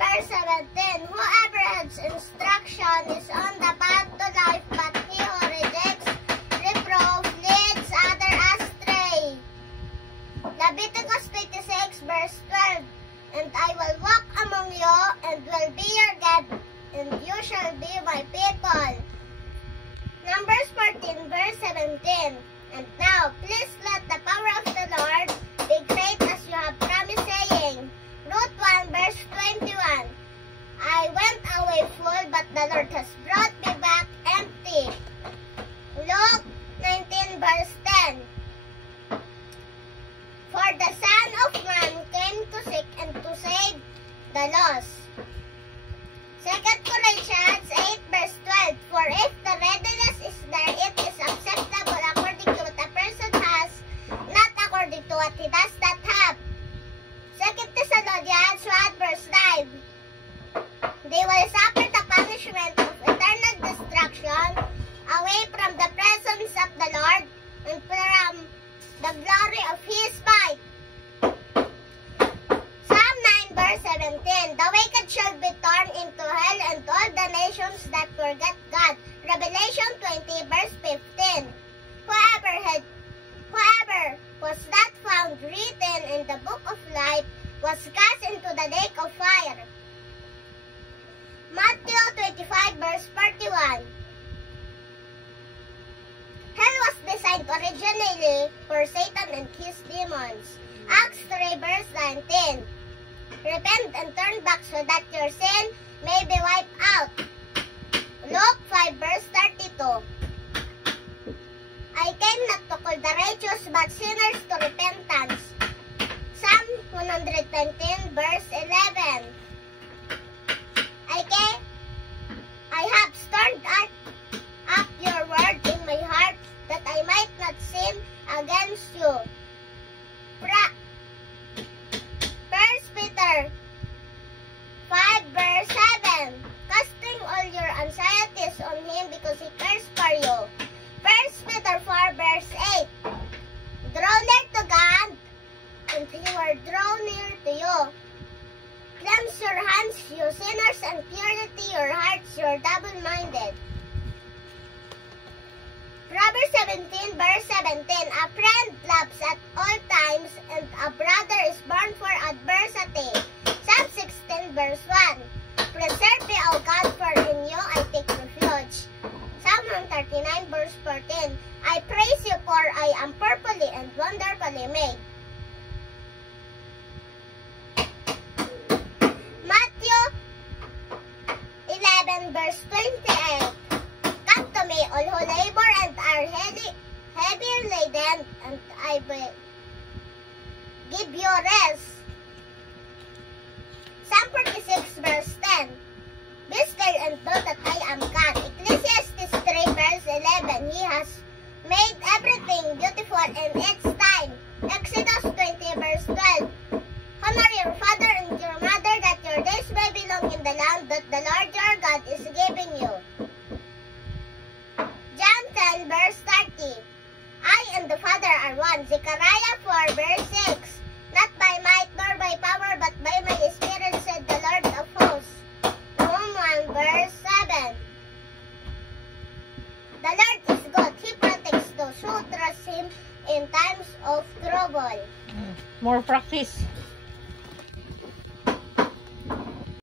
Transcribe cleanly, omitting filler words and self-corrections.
verse 17. Whoever has instruction is on the path to life, but he who rejects reproof leads others astray. Leviticus 26 verse 12. And I will walk among you and will be your God, and you shall be my people. Numbers 14 verse 17. And now, please let the power of the Lord be great as you have promised, saying. Ruth 1 verse 21. I went away full, but the Lord has brought me back empty. Luke 19 verse 10. For the Son of Man came to seek and to save the lost. 2 Corinthians 8 verse 12. For if the readiness is there, it is acceptable according to what a person has, not according to what he does not have. 2 Thessalonians 1 verse 9. They will suffer the punishment of eternal destruction away from the presence of the Lord and from the glory of His might. Psalm 9 verse 17. The wicked shall be torn into hell, and all the nations that forget God. Revelation 20 verse 15. Whoever was not found written in the book of life was cast into the lake of fire. Matthew 25 verse 41. Hell was designed originally for Satan and his demons. Acts 3 verse 19. Repent and turn back so that your sin may be wiped out. Luke 5 verse 32. I came not to call the righteous but sinners to repentance. Psalm 119 verse 11. I have stored up your word in my heart, that I might not sin against you. 1 Peter 5 verse 7. Casting all your anxieties on Him because He cares for you. 1 Peter 4 verse 8. Draw near to God, and He will draw near to you. Cleanse your hands, you sinners, and purity your hearts, you double-minded. Proverbs 17 verse 17. A friend loves at all times, and a brother is born for adversity. Psalm 16 verse 1. Preserve me, O God, for in you I take refuge. Psalm 139 verse 14. I praise you, for I am fearfully and wonderfully made. Matthew 11 verse 28. Come to me, all who labor and are heavy laden, and I will give you rest. Psalm 46 verse 10. Be still and know that I am God. Ecclesiastes 3 verse 11. He has made everything beautiful in its time. Exodus 20 verse 12. Honor your father and your mother, that your days may be long in the land that the Lord your God is giving you. John 10 verse 30. I and the Father are one. Zechariah 4 verse 6. Not by might nor by power, but by my Spirit, said the Lord of hosts. Nahum 1 verse 7. The Lord is good. He protects those who trust Him in times of trouble. More practice.